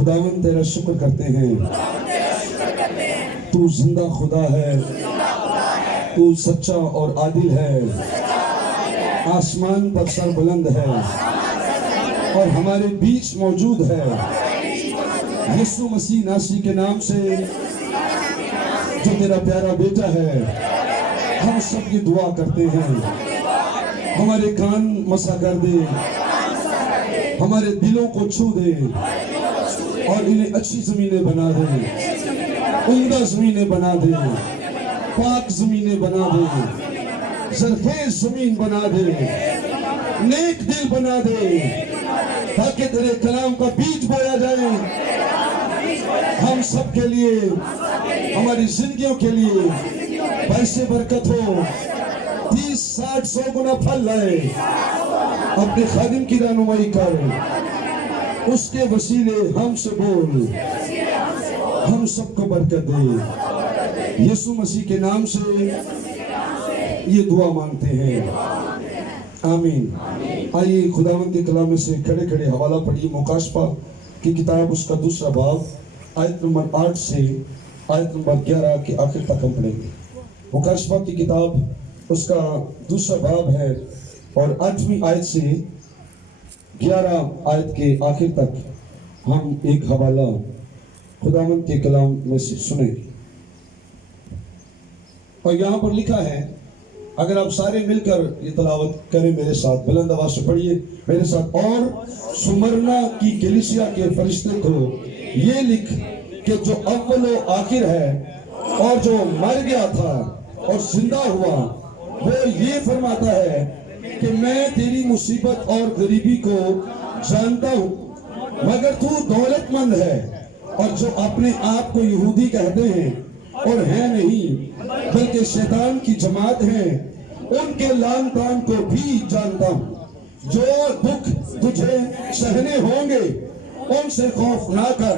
خداوند تیرا شکر کرتے ہیں، تو زندہ خدا ہے، تو سچا اور عادل ہے، آسمان پر سر بلند ہے اور ہمارے بیچ موجود ہے۔ یسوع مسیح ناصری کے نام سے جو تیرا پیارا بیٹا ہے، ہم سب یہ دعا کرتے ہیں، ہمارے کان مسا کر دے، ہمارے دلوں کو چھو دے اور انہیں اچھی زمینیں بنا دے، عمدہ زمینیں بنا دے، پاک زمینیں بنا دے، زرخیز زمین بنا دے، نیک دل بنا دے، تاکہ تیرے کلام کا بیج بویا جائے ہم سب کے لیے، ہماری زندگیوں کے لیے باعث برکت ہو، 30 60 100 گنا پھل لائے۔ اپنے خادم کی رہنمائی کر، اس کے وسیلے ہم سے بول، ہم سب کو برکت دے۔ یسوع مسیح کے نام سے یہ دعا مانگتے ہیں، آمین۔ آئیے خداوند کے کلام میں سے کھڑے کھڑے حوالہ پڑھیے، مکاشفہ کی کتاب اس کا دوسرا باب، آیت نمبر 8 سے آیت نمبر 11 کے آخر تک ہم پڑھیں گے۔ مکاشفہ کی کتاب اس کا دوسرا باب ہے اور 8ویں آیت سے 11 آیت کے آخر تک ہم ایک حوالہ خداوند کے کلام میں سے سنیں گے۔ اور یہاں پر لکھا ہے، اگر آپ سارے مل کر یہ تلاوت کریں میرے ساتھ، بلند آواز سے پڑھیے میرے ساتھ۔ اور سمرنا کی کلیسیا کے فرشتے کو یہ لکھ کہ جو اول و آخر ہے اور جو مر گیا تھا اور زندہ ہوا، وہ یہ فرماتا ہے کہ میں تیری مصیبت اور غریبی کو جانتا ہوں، مگر تو دولت مند ہے، اور جو اپنے آپ کو یہودی کہتے ہیں اور ہیں نہیں بلکہ شیطان کی جماعت ہیں، ان کے لعن طعن کو بھی جانتا ہوں۔ جو دکھ تجھے سہنے ہوں گے ان سے خوف نہ کر،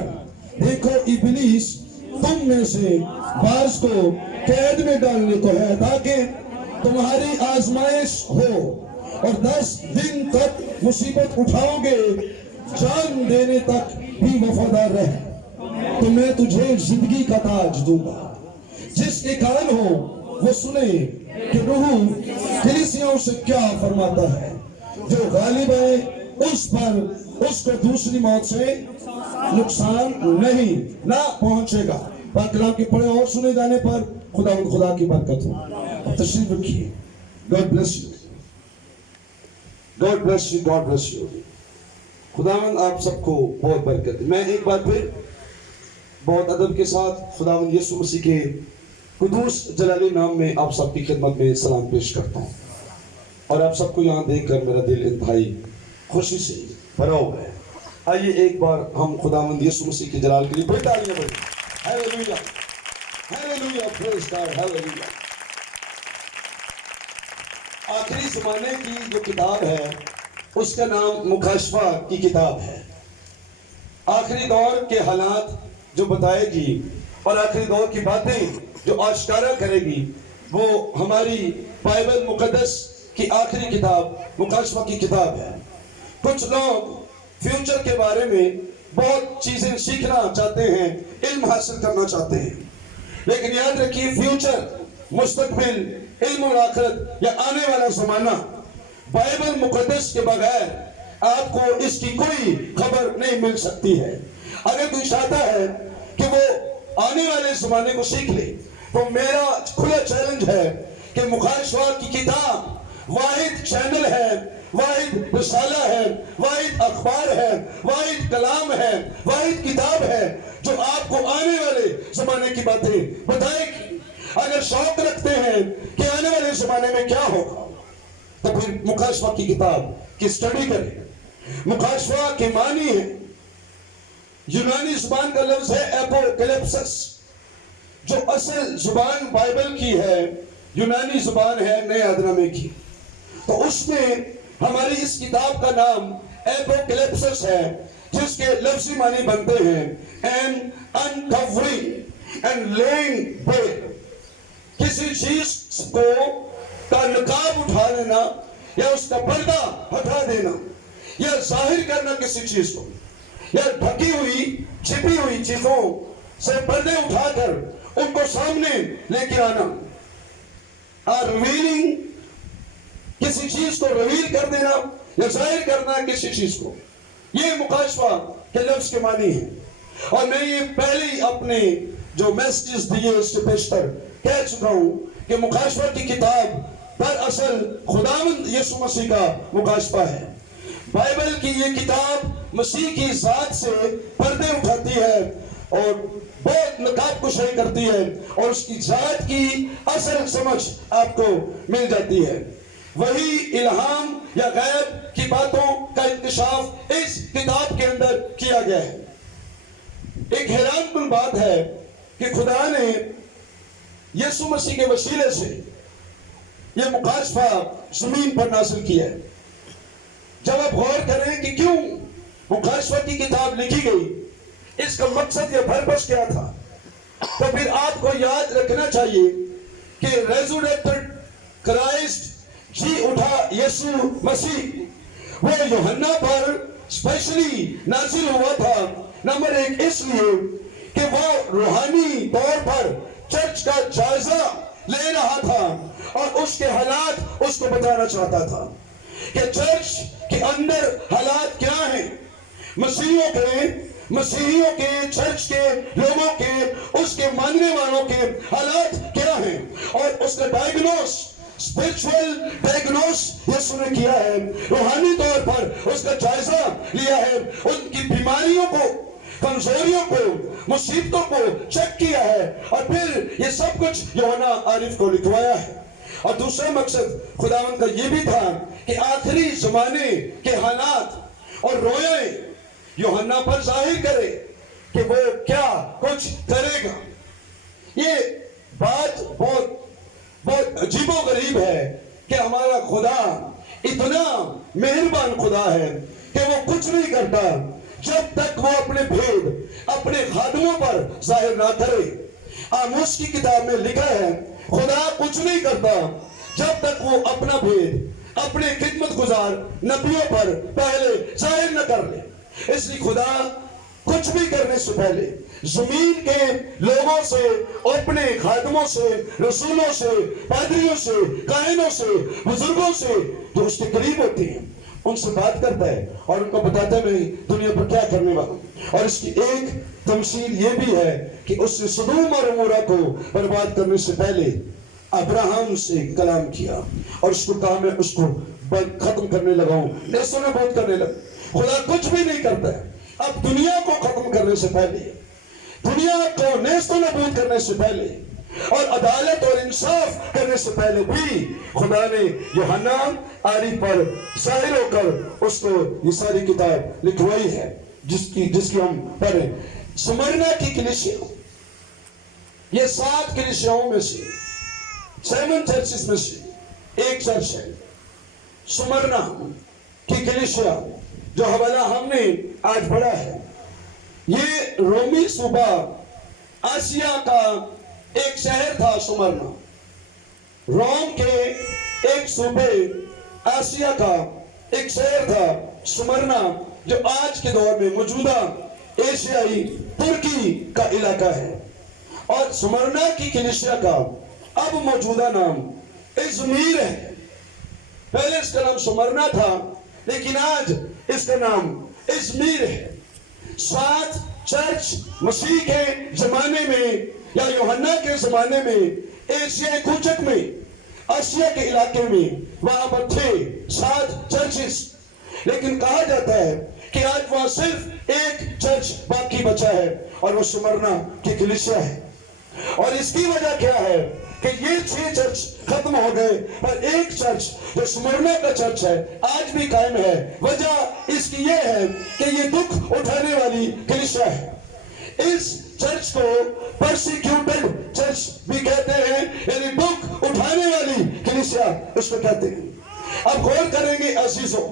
دیکھو ابلیس تم میں سے بعض کو قید میں ڈالنے کو ہے تاکہ تمہاری آزمائش ہو، اور 10 دن تک مصیبت اٹھاؤ گے، جان دینے تک بھی وفادار رہ، تو میں تجھے زندگی کا تاج دوں گا۔ جس کے کان ہو وہ سنے کہ روح کلیسیاؤں سے کیا فرماتا ہے۔ جو غالب ہے اس پر اس کو دوسری موت سے نقصان نہیں نہ پہنچے گا۔ پاک کلام کے پڑھے اور سنے جانے پر خدا کی برکت ہو۔ تشریف رکھیے۔ God bless you. God bless you. God bless you. خداوند آپ سب کو بہت برکت دے۔ میں ایک بار پھر بہت ادب کے ساتھ خداوند یسوع مسیح کے قدوس جلالی نام میں آپ سب کی خدمت میں سلام پیش کرتا ہوں، اور آپ سب کو یہاں دیکھ کر میرا دل انتہائی خوشی سے بھرا ہوا ہے۔ آئیے ایک بار ہم خداوند یسوع مسیح کے جلال کے لیے بڑی تالیاں بجائیں۔ ہیلیلویا، ہیلیلویا، پریز گاڈ، ہیلیلویا۔ آخری زمانے کی جو کتاب ہے اس کا نام مکاشفہ کی کتاب ہے۔ آخری دور کے حالات جو بتائے گی اور آخری دور کی باتیں جو آشکارا کرے گی، وہ ہماری بائبل مقدس کی آخری کتاب مکاشفہ کی کتاب ہے۔ کچھ لوگ فیوچر کے بارے میں بہت چیزیں سیکھنا چاہتے ہیں، علم حاصل کرنا چاہتے ہیں، لیکن یاد رکھیے فیوچر، مستقبل، علم اور آخرت یا آنے والا زمانہ بائبل مقدس کے بغیر آپ کو اس کی کوئی خبر نہیں مل سکتی ہے۔ اگر کوئی چاہتا ہے کہ وہ آنے والے زمانے کو سیکھ لے تو میرا کھلا چیلنج ہے کہ مکاشفہ کی کتاب واحد چینل ہے، واحد رسالہ ہے، واحد اخبار ہے، واحد کلام ہے، واحد کتاب ہے جو آپ کو آنے والے زمانے کی باتیں بتائے گی۔ اگر شوق رکھتے ہیں کہ آنے والے زمانے میں کیا ہوگا تو پھر مکاشفہ کی کتاب کی سٹڈی کریں۔ مکاشفہ کے معنی ہے، یونانی زبان کا لفظ ہے اپوکلیپسس، جو اصل زبان بائبل کی ہے یونانی زبان ہے نئے عہد نامے کی۔ تو اس میں ہماری اس کتاب کا نام اپوکلیپسس ہے، جس کے لفظی معنی بنتے ہیں an uncovering and laying bare، کسی چیز کو کا نقاب اٹھا دینا یا اس کا پردہ ہٹا دینا یا ظاہر کرنا کسی چیز کو، یا ڈھکی ہوئی हुई चीजों से पर्दे उठाकर उनको सामने लेके आना, और रिवीलिंग किसी चीज को रिवील कर देना या जाहिर करना किसी चीज को, ये मुकाशफा के लफ्ज के मानी है। और मैं ये पहले ही अपने जो मैसेजेस दिए उसके पेशतर कह चुका हूं कि मुकाशफा की किताब दरअसल खुदावंद यीशु मसीह का मुकाशफा है। बाइबल की ये किताब मसीह की जात से पर्दे उठाती है और बहुत नकाब कुशाई करती है, और उसकी जात की असल समझ आपको मिल जाती है। वही इल्हाम या गैब की बातों का इंकशाफ इस किताब के अंदर किया गया है। एक हैरानकुन बात है कि खुदा ने यीशु मसीह के वसीले से यह मुकाशफा जमीन पर नाज़िल किया है। जब आप गौर करें कि क्यों मुकाशफा की किताब लिखी गई, इसका मकसद या पर्पस क्या था, तो फिर आपको याद रखना चाहिए कि रेज़रेक्टेड क्राइस्ट, जी उठा यीशु मसीह, वो यूहन्ना पर स्पेशली नाजिल हुआ था। नंबर एक इसलिए कि वो रूहानी तौर पर चर्च का जायजा ले रहा था और उसके हालात उसको बताना चाहता था कि चर्च के अंदर हालात क्या हैं, मसीहियों के, चर्च के लोगों के, उसके मानने वालों के हालात क्या हैं, और उसका डायग्नोस, स्पिरिचुअल डायग्नोस यीशु ने किया है। रूहानी तौर पर उसका जायजा लिया है, उनकी बीमारियों को, कमजोरियों को, मुसीबतों को चेक किया है, और फिर ये सब कुछ यूहन्ना आरिफ को लिखवाया है। और दूसरा मकसद खुदावंद का ये भी था कि आखिरी जमाने के हालात और रोए यूहन्ना पर जाहिर करे कि वो क्या कुछ करेगा। ये बात बहुत अजीबो गरीब है कि हमारा खुदा इतना मेहरबान खुदा है कि वो कुछ नहीं करता जब तक वो अपने भेद अपने खादमों पर जाहिर ना करे। आमोस की किताब में लिखा है, खुदा कुछ नहीं करता जब तक वो अपना भेद अपने खिदमत गुजार नबियों पर पहले जाहिर न कर ले। इसलिए खुदा कुछ भी करने से पहले जमीन के लोगों से, अपने खादमों से, रसूलों से, पादरियों से, काहिनों से, बुजुर्गों से जो उसके करीब होते हैं, उनसे बात करता है और उनको बताता है मैं दुनिया पर क्या करने वाला हूं। और इसकी एक तमसील ये भी है कि उसने सदोम और अमोरा को बर्बाद करने से पहले अब्राहम से कलाम किया और उसको कहा मैं उसको खत्म करने लगा हूं, नेस्तों ने बहुत करने लगा। खुदा कुछ भी नहीं करता है। अब दुनिया को खत्म करने से पहले, दुनिया को नेस्तों नबूद करने से पहले और अदालत और इंसाफ करने से पहले भी खुदा ने यूहन्ना आरिफ पर जाहिर होकर उसको ये सारी किताब लिखवाई है, जिसकी हम पढ़ें। स्मरना की कलीसिया, ये 7 कलीसियाओं में से, 7 चर्चेस में से एक चर्च है स्मरना की कलीसिया, जो हवाला हमने आज पढ़ा है। ये रोमी सूबा आसिया का एक शहर था स्मरना। रोम के एक सूबे आसिया का एक शहर था स्मरना, जो आज के दौर में मौजूदा एशियाई तुर्की का इलाका है। और स्मरना की कलीसिया का अब मौजूदा नाम इज़मीर है। पहले इसका नाम स्मरना था, लेकिन आज इसका नाम इज़मीर है। 7 चर्च मसीह के जमाने में या यूहन्ना के जमाने में एशिया कूचक में, आसिया के इलाके में वहां पर थे 7 चर्चेस। लेकिन कहा जाता है कि आज वहां सिर्फ एक चर्च बाकी बचा है और वो स्मरना की कलीसिया है। और इसकी वजह क्या है कि ये 6 चर्च खत्म हो गए, पर एक चर्च जो स्मरना का चर्च है आज भी कायम है। वजह इसकी ये है कि ये दुख उठाने वाली कलीसिया है। इस चर्च को परसिक्यूटेड चर्च भी कहते हैं, यानी दुख उठाने वाली कलीसिया उसको कहते हैं। अब गौर करेंगे अजीजों,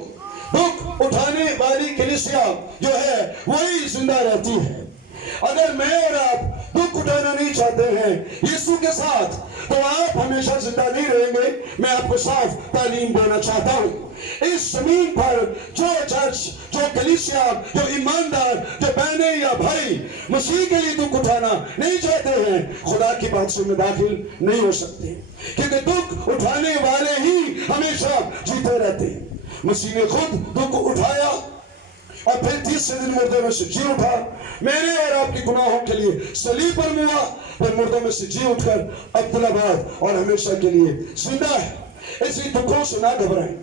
दुख उठाने वाली कलीसिया जो है वही जिंदा रहती है। अगर मैं और आप दुख उठाना नहीं चाहते हैं यीशु के साथ, तो आप हमेशा जिंदा नहीं रहेंगे। मैं आपको साफ तालीम देना चाहता हूं। इस जमीन पर जो चर्च, जो कलीसिया, जो ईमानदार, जो बहने या भाई मसीह के लिए दुख उठाना नहीं चाहते हैं, खुदा की बातों में दाखिल नहीं हो सकते, क्योंकि दुख उठाने वाले ही हमेशा जीते रहते हैं। मसीह ने खुद दुख उठाया और फिर तीसरे दिन मुर्दों में से जी उठा, मेरे और आपके गुनाहों के लिए सलीब पर मुआ, फिर मुर्दों में से जी उठकर अब्दुल्लाबाद और हमेशा के लिए जिंदा है। इसलिए दुखों से ना घबराएं,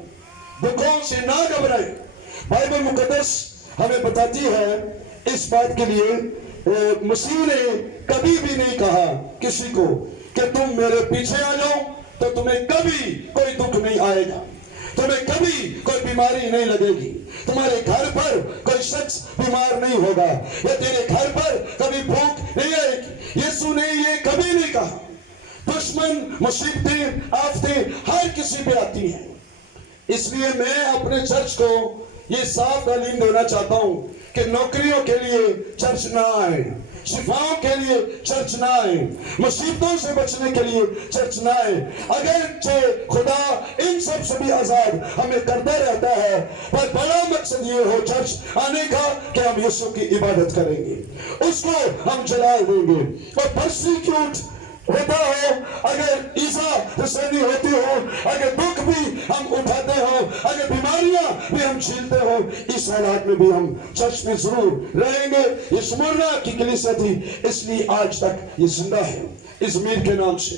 दुखों से ना घबराएं। बाइबल मुकद्दस हमें बताती है इस बात के लिए मसीह ने कभी भी नहीं कहा किसी को कि तुम मेरे पीछे आ जाओ तो तुम्हें कभी कोई दुख नहीं आएगा, तुम्हें कभी कोई बीमारी नहीं लगेगी, तुम्हारे घर पर कोई शख्स बीमार नहीं होगा, या तेरे घर पर कभी भूख नहीं आएगी। यीशु ने ये कभी नहीं कहा। दुश्मन, मुसीबतें, आफतें हर किसी पे आती हैं। इसलिए मैं अपने चर्च को ये साफ तालीम देना चाहता हूं कि नौकरियों के लिए चर्च ना आए, शिफाओं के लिए चर्च ना आए, मुसीबतों से बचने के लिए चर्च ना आए। अगर खुदा इन सब से भी आजाद हमें करता रहता है, पर बड़ा मकसद ये हो चर्च आने का कि हम यीशु की इबादत करेंगे, उसको हम जलाल देंगे। और परसिक्यूट होता हो, अगर ईसा तसल्ली होती हो, अगर दुख भी हम उठाते हो, अगर बीमारियां भी हम झेलते हो, इस हालात में भी हम चर्च में जरूर रहेंगे। ये स्मुरना की कलीसिया थी, इसलिए आज तक ये जिंदा है। इज़मीर के नाम से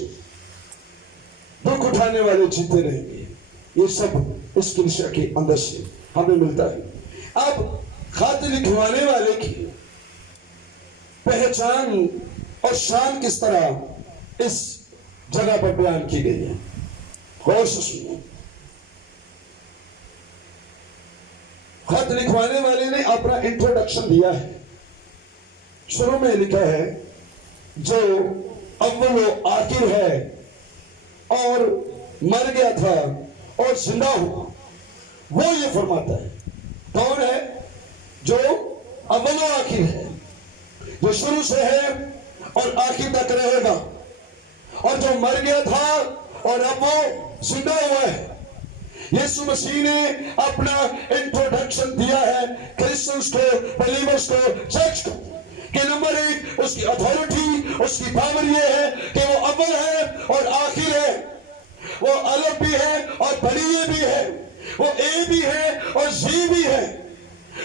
दुख उठाने वाले जीते रहेंगे। ये सब इस कलीसिया के अंदर से हमें मिलता है। अब खत लिखवाने वाले की पहचान और शान किस तरह इस जगह पर बयान की गई है, गौर से सुनिए। खत लिखवाने वाले ने अपना इंट्रोडक्शन दिया है। शुरू में लिखा है, जो अव्वल व आखिर है और मर गया था और जिंदा हुआ, वो ये फरमाता है। कौन है? जो अव्वल व आखिर है, जो शुरू से है और आखिर तक रहेगा, और जो मर गया था और अब वो जिंदा हुआ है। यीशु मसीह ने अपना इंट्रोडक्शन दिया है क्रिश्चियंस को, बिलीवर्स को, चर्च को, कि नंबर एक उसकी अथॉरिटी, उसकी पावर ये है कि वो अव्वल है और आखिर है, वो अलग भी है और बड़ी भी है, वो ए भी है और जी भी है,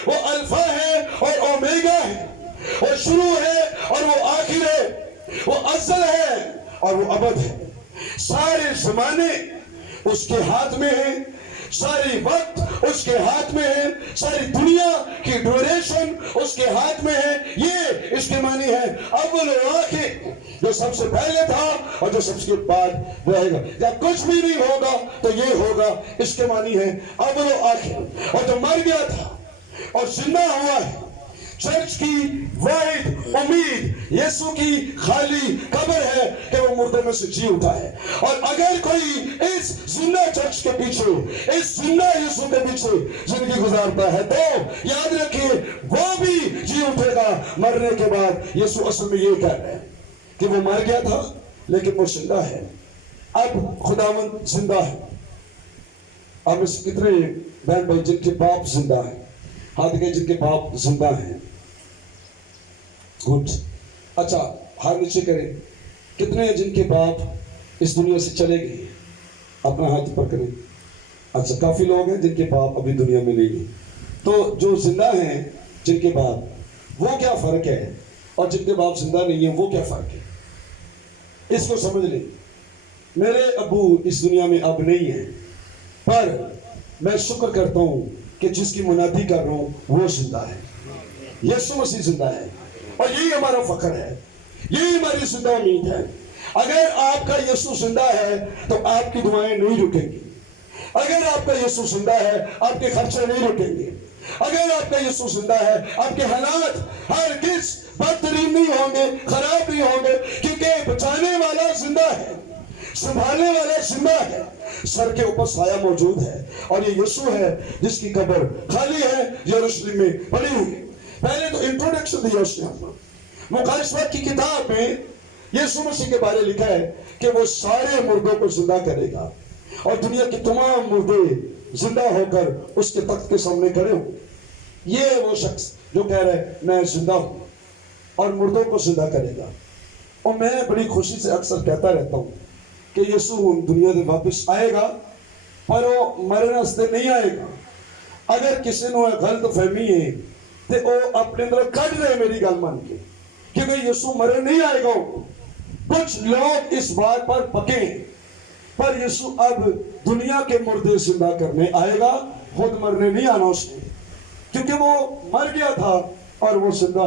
वो अल्फा है और ओमेगा है, वो शुरू है और वो आखिर है, वो असल है और वो अबद है। सारे जमाने उसके हाथ में है, सारी वक्त उसके हाथ में है, सारी दुनिया की ड्यूरेशन उसके हाथ में है। ये इसके मानी है अव्वल और आखिर, जो सबसे पहले था और जो सबसे बाद रहेगा। जब कुछ भी नहीं होगा तो ये होगा, इसके मानी है अव्वल और आखिर। और जो मर गया था और जिंदा हुआ है, चर्च की वाहिद उम्मीद यीशु की खाली कब्र है कि वो मुर्दे में से जी उठा है। और अगर कोई इस जिंदा चर्च के पीछे, इस जिंदा यीशु के पीछे जिंदगी गुजारता है, तो याद रखिए वो भी जी उठेगा मरने के बाद। यीशु असल में ये कह रहे हैं कि वो मर गया था लेकिन वो जिंदा है। अब खुदावंद जिंदा है। अब इस कितने बहन भाई जिनके बाप जिंदा है, हाथ के जिनके बाप जिंदा हैं? गुड। अच्छा, हाथ नीचे करें। कितने हैं जिनके बाप इस दुनिया से चले गए? अपना हाथ ऊपर करें। अच्छा, काफी लोग हैं जिनके बाप अभी दुनिया में नहीं है। तो जो जिंदा हैं जिनके बाप, वो क्या फर्क है, और जिनके बाप जिंदा नहीं है वो क्या फर्क है? इसको समझ लें। मेरे अबू इस दुनिया में अब नहीं है, पर मैं शुक्र करता हूं कि जिसकी मुनादी कर रहा हूं वो जिंदा है। यीशु मसीह जिंदा है, और यही हमारा फख्र है, यही हमारी जिंदा उम्मीद है। अगर आपका यीशु जिंदा है तो आपकी दुआएं नहीं रुकेंगी। अगर आपका यीशु जिंदा है आपके खर्चे नहीं रुकेंगे। अगर आपका यीशु जिंदा है आपके हालात हर किस बदतरीन नहीं होंगे, खराब नहीं होंगे, क्योंकि बचाने वाला जिंदा है, संभालने वाला जिंदा है, सर के ऊपर साया मौजूद है। और ये यीशु है जिसकी कब्र खाली है, यरूशलेम में पड़ी हुई है। पहले तो इंट्रोडक्शन दिया उसने। मुकाशफत की किताब में यीशु मसीह के बारे में लिखा है कि वो सारे मुर्दों को जिंदा करेगा, और दुनिया के तमाम मुर्दे जिंदा होकर उसके तख्त के सामने खड़े हो। ये है वो शख्स जो कह रहा है मैं जिंदा हूं। اور مردوں کو زندہ کرے گا. اور میں بڑی خوشی سے اکثر کہتا رہتا ہوں کہ یسوع دنیا میں واپس آئے گا پر وہ مرنے واسطے نہیں آئے گا. اگر کسی نے غلط فہمی ہے تو وہ اپنے اندر کٹ لے میری گل مان کے، کیونکہ یسوع مرے نہیں آئے گا. کچھ لوگ اس بات پر پکے ہیں، پر یسوع اب دنیا کے مردے زندہ کرنے آئے گا، خود مرنے نہیں آنا اس نے، کیونکہ وہ مر گیا تھا اور وہ زندہ